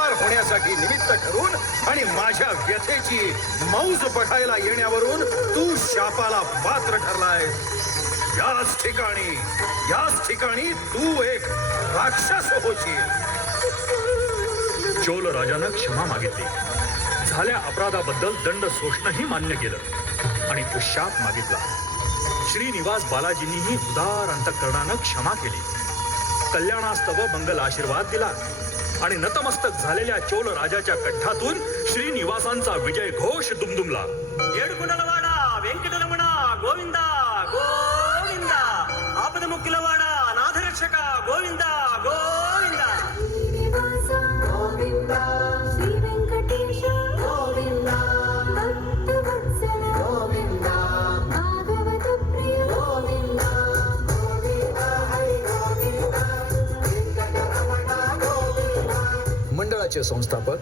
होण्यासाठी निमित्त ठरून आणि माझ्या व्यथेची मौज बघायला येण्यावरून तू शापाला पात्र ठरलायस. याच ठिकाणी तू एक राक्षस होशील. चोल राजानं क्षमा मागितली. झाल्या अपराधाबद्दल दंड सोसणंही मान्य केलं आणि तो शाप मागितला. श्रीनिवास बालाजींनीही उदार अंतःकरणानं क्षमा केली. कल्याणास्तव मंगल आशीर्वाद दिला आणि नतमस्तक झालेल्या चोल राजाच्या कंठातून श्रीनिवासांचा विजय घोष दुमदुमला. ఏడుకొండలవాడా వెంకటరమణ గోవింద గోవింద ఆపదముక్కులవాడ నాథరక్షక గోవింద గోవింద గోవింద శ్రీ వెంకటేశ గోవింద భక్తవత్సల గోవింద భాగవత ప్రియ గోవింద గోవింద హరి గోవింద వెంకటరమణ గోవింద. मंडळाचे संस्थापक